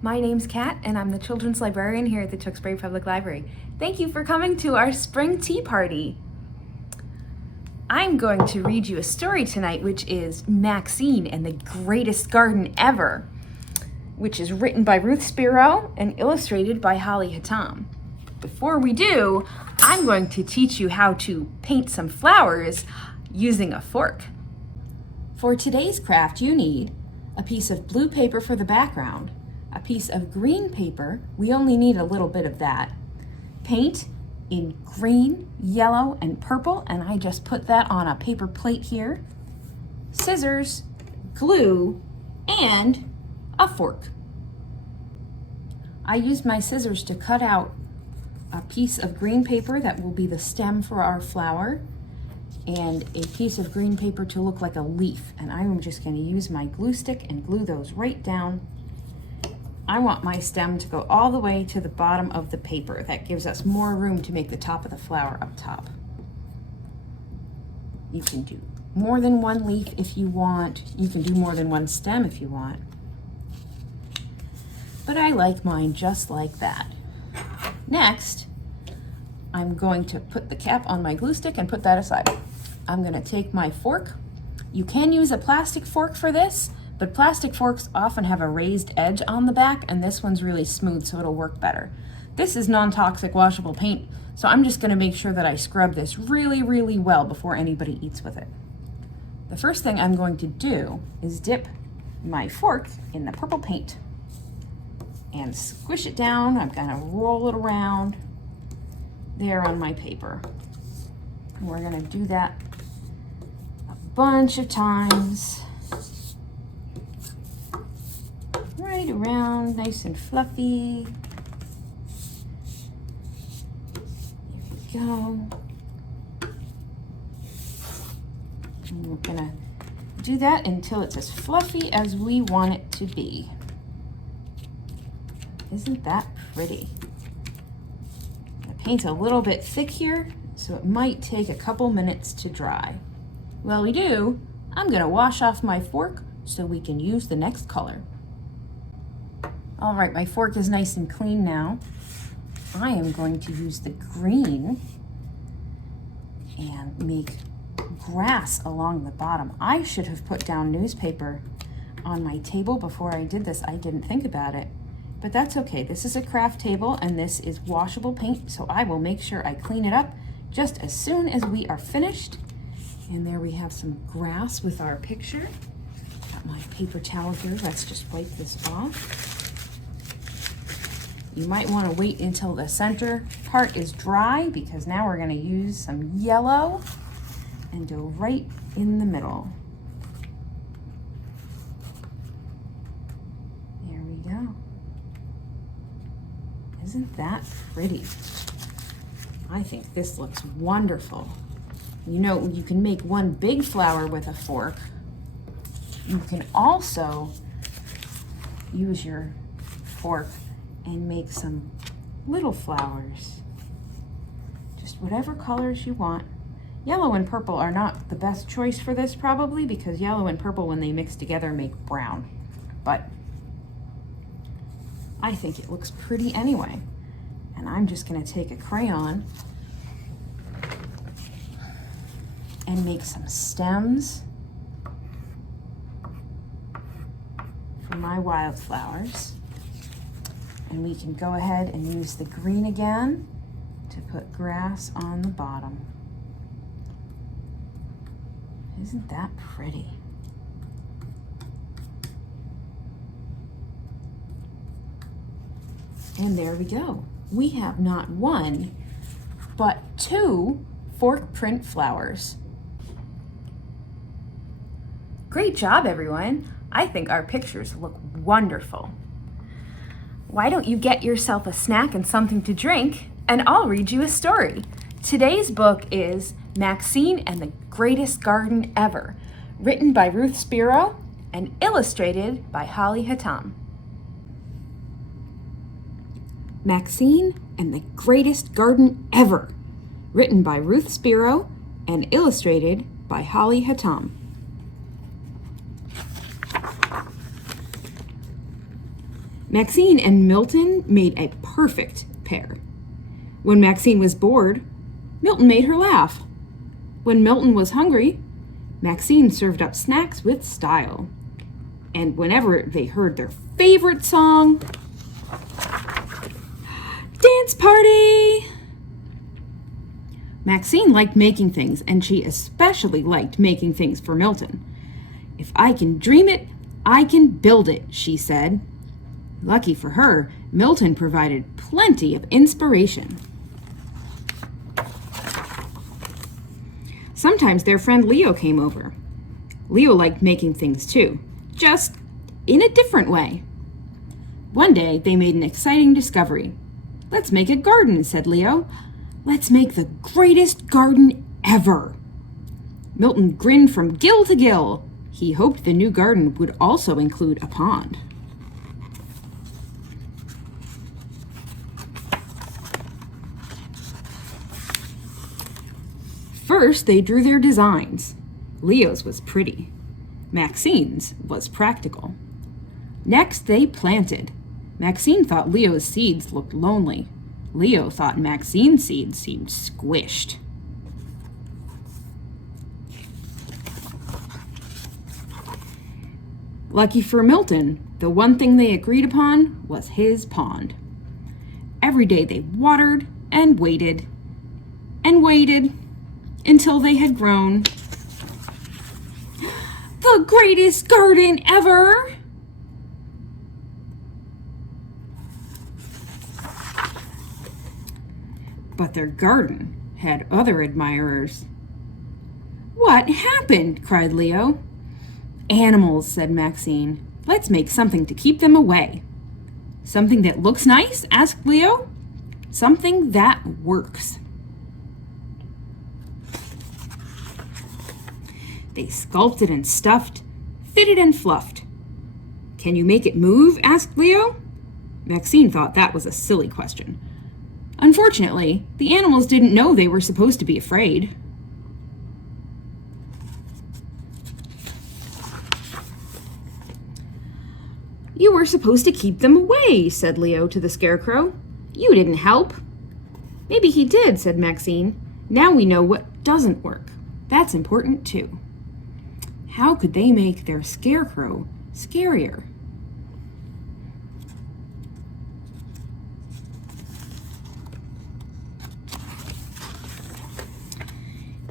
My name's Kat, and I'm the children's librarian here at the Tewksbury Public Library. Thank you for coming to our spring tea party. I'm going to read you a story tonight, which is Maxine and the Greatest Garden Ever, which is written by Ruth Spiro and illustrated by Holly Hatam. Before we do, I'm going to teach you how to paint some flowers using a fork. For today's craft, you need a piece of blue paper for the background, a piece of green paper, we only need a little bit of that, paint in green, yellow, and purple, and I just put that on a paper plate here, scissors, glue, and a fork. I used my scissors to cut out a piece of green paper that will be the stem for our flower, and a piece of green paper to look like a leaf, and I'm just going to use my glue stick and glue those right down. I want my stem to go all the way to the bottom of the paper. That gives us more room to make the top of the flower up top. You can do more than one leaf if you want. You can do more than one stem if you want. But I like mine just like that. Next, I'm going to put the cap on my glue stick and put that aside. I'm going to take my fork. You can use a plastic fork for this, but plastic forks often have a raised edge on the back, and this one's really smooth, so it'll work better. This is non-toxic washable paint, so I'm just going to make sure that I scrub this really, really well before anybody eats with it. The first thing I'm going to do is dip my fork in the purple paint and squish it down. I'm going to roll it around there on my paper. And we're going to do that a bunch of times. Right around, nice and fluffy. There we go. And we're gonna do that until it's as fluffy as we want it to be. Isn't that pretty? The paint's a little bit thick here, so it might take a couple minutes to dry. While we do, I'm gonna wash off my fork so we can use the next color. All right, my fork is nice and clean now. I am going to use the green and make grass along the bottom. I should have put down newspaper on my table before I did this. I didn't think about it, but that's okay. This is a craft table and this is washable paint, so I will make sure I clean it up just as soon as we are finished. And there we have some grass with our picture. Got my paper towel here. Let's just wipe this off. You might want to wait until the center part is dry, because now we're going to use some yellow and go right in the middle. There we go. Isn't that pretty? I think this looks wonderful. You know, you can make one big flower with a fork. You can also use your fork and make some little flowers. Just whatever colors you want. Yellow and purple are not the best choice for this probably, because yellow and purple when they mix together make brown. But I think it looks pretty anyway. And I'm just gonna take a crayon and make some stems for my wildflowers. And we can go ahead and use the green again to put grass on the bottom. Isn't that pretty? And there we go. We have not one, but two fork print flowers. Great job, everyone. I think our pictures look wonderful. Why don't you get yourself a snack and something to drink, and I'll read you a story. Today's book is Maxine and the Greatest Garden Ever, written by Ruth Spiro and illustrated by Holly Hatam. Maxine and the Greatest Garden Ever, written by Ruth Spiro and illustrated by Holly Hatam. Maxine and Milton made a perfect pair. When Maxine was bored, Milton made her laugh. When Milton was hungry, Maxine served up snacks with style. And whenever they heard their favorite song, dance party! Maxine liked making things, and she especially liked making things for Milton. If I can dream it, I can build it, she said. Lucky for her, Milton provided plenty of inspiration. Sometimes their friend Leo came over. Leo liked making things too, just in a different way. One day, they made an exciting discovery. "Let's make a garden," said Leo. "Let's make the greatest garden ever." Milton grinned from gill to gill. He hoped the new garden would also include a pond. First, they drew their designs. Leo's was pretty. Maxine's was practical. Next, they planted. Maxine thought Leo's seeds looked lonely. Leo thought Maxine's seeds seemed squished. Lucky for Milton, the one thing they agreed upon was his pond. Every day they watered and waited until they had grown the greatest garden ever. But their garden had other admirers. "What happened?" cried Leo. "Animals," said Maxine. "Let's make something to keep them away." "Something that looks nice?" asked Leo. "Something that works." They sculpted and stuffed, fitted and fluffed. "Can you make it move?" asked Leo. Maxine thought that was a silly question. Unfortunately, the animals didn't know they were supposed to be afraid. "You were supposed to keep them away," said Leo to the Scarecrow. "You didn't help." "Maybe he did," said Maxine. "Now we know what doesn't work. That's important too." How could they make their Scarecrow scarier?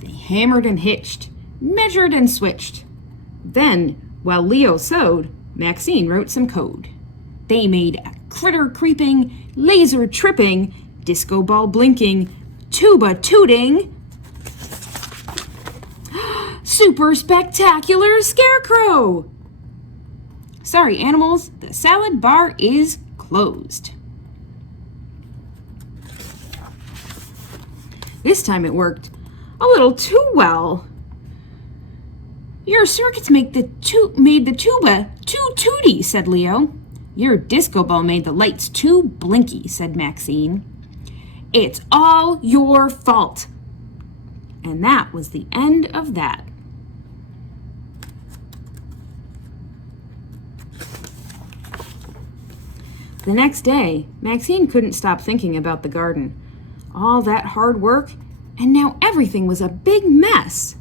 They hammered and hitched, measured and switched. Then, while Leo sewed, Maxine wrote some code. They made a critter creeping, laser tripping, disco ball blinking, tuba tooting, super spectacular Scarecrow! Sorry, animals, the salad bar is closed. This time it worked a little too well. "Your circuits made the tuba too tooty," said Leo. "Your disco ball made the lights too blinky," said Maxine. "It's all your fault." And that was the end of that. The next day, Maxine couldn't stop thinking about the garden. All that hard work, and now everything was a big mess.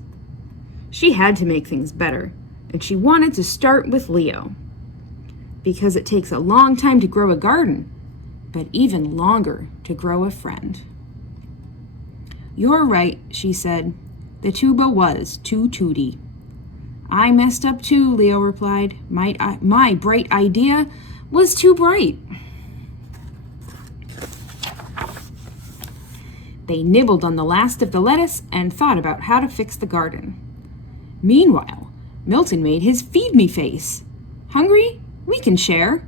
She had to make things better, and she wanted to start with Leo. Because it takes a long time to grow a garden, but even longer to grow a friend. "You're right," she said. "The tuba was too tooty." "I messed up too," Leo replied. My bright idea was too bright." They nibbled on the last of the lettuce and thought about how to fix the garden. Meanwhile, Milton made his feed me face. "Hungry? We can share."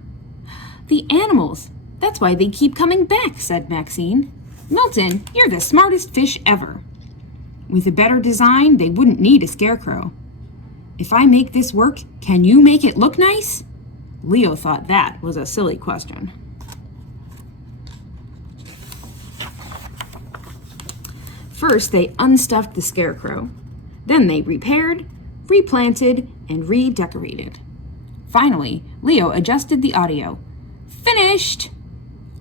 "The animals, that's why they keep coming back," said Maxine. "Milton, you're the smartest fish ever." With a better design, they wouldn't need a scarecrow. "If I make this work, can you make it look nice?" Leo thought that was a silly question. First, they unstuffed the scarecrow. Then they repaired, replanted, and redecorated. Finally, Leo adjusted the audio. Finished!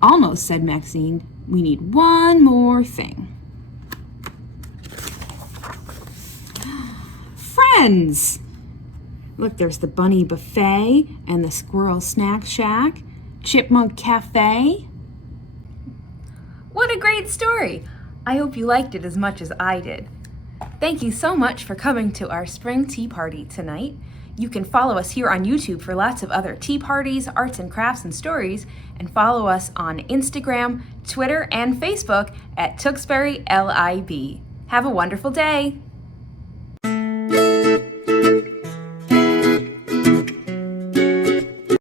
Almost, said Maxine. We need one more thing. Friends! Look, there's the bunny buffet and the squirrel snack shack, chipmunk cafe. What a great story! I hope you liked it as much as I did. Thank you so much for coming to our spring tea party tonight. You can follow us here on YouTube for lots of other tea parties, arts and crafts, and stories, and follow us on Instagram, Twitter, and Facebook at Tewksbury LIB. Have a wonderful day!